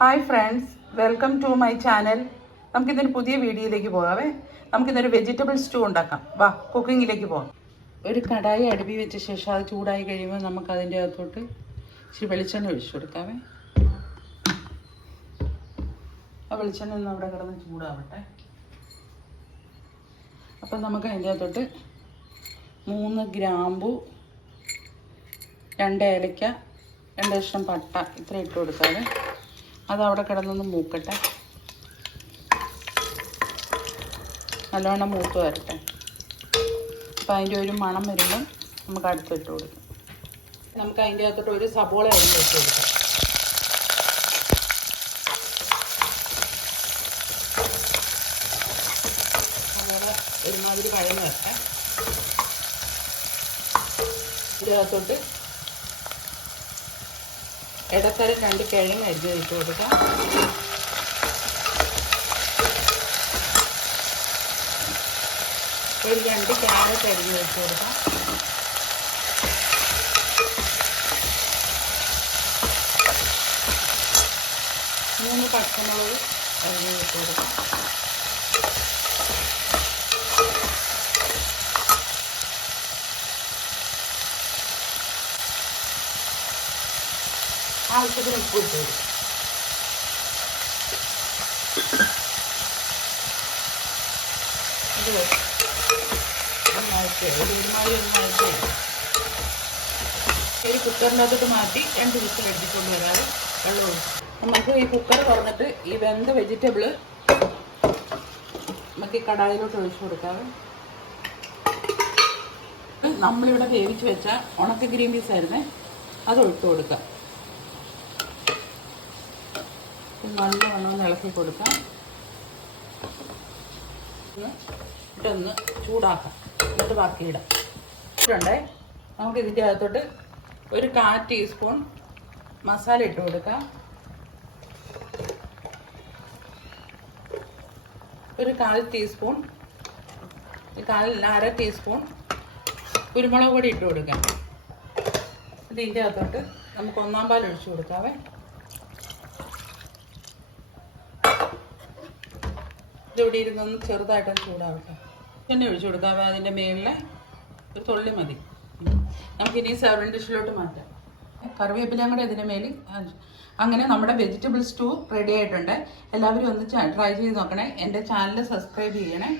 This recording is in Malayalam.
Hi friends welcome to my channel നമുക്കിന്നൊരു പുതിയ വീഡിയോയിലേക്ക് പോകാവേ. നമുക്കിന്നൊരു വെജിറ്റബിൾ സ്റ്റൂ ഉണ്ടാക്കാം. വാ കുക്കിങ്ങിലേക്ക് പോകാം ഒരു കടായി അടുപ്പി വെച്ച ശേഷം അത് ചൂടായി കഴിയുമ്പോൾ നമുക്ക് അതിന്റെ അകത്തോട്ട് ഇച്ചിരി വെളിച്ചെണ്ണ ഒഴിച്ചു കൊടുക്കാവേ. ആ വെളിച്ചെണ്ണ ഒന്ന് അവിടെ കിടന്ന് ചൂടാവട്ടെ. അപ്പം നമുക്ക് അതിന്റെ അകത്തോട്ട് മൂന്ന് ഗ്രാമ്പു രണ്ട് ഏലക്ക രണ്ട് ലക്ഷം പട്ട ഇത്ര ഇട്ട് കൊടുക്കാതെ അത് അവിടെ കിടന്നൊന്ന് മൂക്കട്ടെ. നല്ലവണ്ണം മൂത്ത് വരട്ടെ. അപ്പം അതിന്റെ ഒരു മണം വരുമ്പം നമുക്ക് അടുത്തിട്ട് കൊടുക്കും. നമുക്ക് അതിന്റെ അകത്തോട്ട് ഒരു സബോള അരിഞ്ഞ് വെച്ച് കൊടുക്കാം. ഒരുമാതിരി പഴം വരട്ടെ. ഇതിനകത്തോട്ട് ഇടത്തരം രണ്ട് കിഴങ്ങ് അരിഞ്ഞ് ഇട്ട് കൊടുക്കാം. ഒരു രണ്ട് ക്യാരറ്റ് അരിഞ്ഞ് വെച്ച് കൊടുക്കാം. മൂന്ന് പച്ചമുളക് അരിഞ്ഞ് ഇട്ട് കൊടുക്കാം. ആവശ്യത്തിന് ഉപ്പ് ഈ കുക്കറിനകത്തോട്ട് മാറ്റി രണ്ട് വിസിൽ എടുത്തിക്കൊണ്ട് വരാതെ വെള്ളം ഒഴിച്ചു നമുക്ക് ഈ കുക്കർ തുറന്നിട്ട് ഈ വെന്ത വെജിറ്റബിൾ നമുക്ക് ഈ കടായിലോട്ട് ഒഴിച്ചു കൊടുക്കാം. നമ്മളിവിടെ വേവിച്ച് വെച്ച ഉണക്ക ഗ്രീൻ പീസ് ആയിരുന്നേ അത് ഒഴിച്ചു കൊടുക്കാം. നല്ലവണ്ണം ഇളക്കി കൊടുക്കാം. ഒന്ന് ഇട്ടൊന്ന് ചൂടാക്കാം. എന്നിട്ട് ബാക്കി ഇടാം. ഇട്ടുണ്ടേ നമുക്ക് ഇതിന്റെ അകത്തോട്ട് ഒരു കാ ടീസ്പൂൺ മസാല ഇട്ട് കൊടുക്കാം. ഒരു കാൽ ടീസ്പൂൺ കാൽ അര ടീസ്പൂൺ കുരുമുളക് പൊടി ഇട്ട് കൊടുക്കാം. ഇതിന്റെ അകത്തോട്ട് നമുക്ക് ഒന്നാം പാൽ ഒഴിച്ചു കൊടുക്കാവേ. ഇതിവിടെ ഇരുന്നൊന്ന് ചെറുതായിട്ടൊന്ന് ചൂടാവട്ടെ. പിന്നെ ഒഴിച്ചു കൊടുക്കാം. അതിന്റെ മേളിൽ ഒരു തുള്ളി മതി. നമുക്കിനി സെർവിങ് ഡിഷിലോട്ട് മാറ്റാം. കറിവേപ്പിലയും കൂടെ ഇതിന്റെ മേലിൽ അങ്ങനെ നമ്മുടെ വെജിറ്റബിൾ സ്റ്റൂ റെഡി ആയിട്ടുണ്ട്. എല്ലാവരും ഒന്ന് ട്രൈ ചെയ്ത് നോക്കണേ. എന്റെ ചാനൽ സബ്സ്ക്രൈബ് ചെയ്യണേ.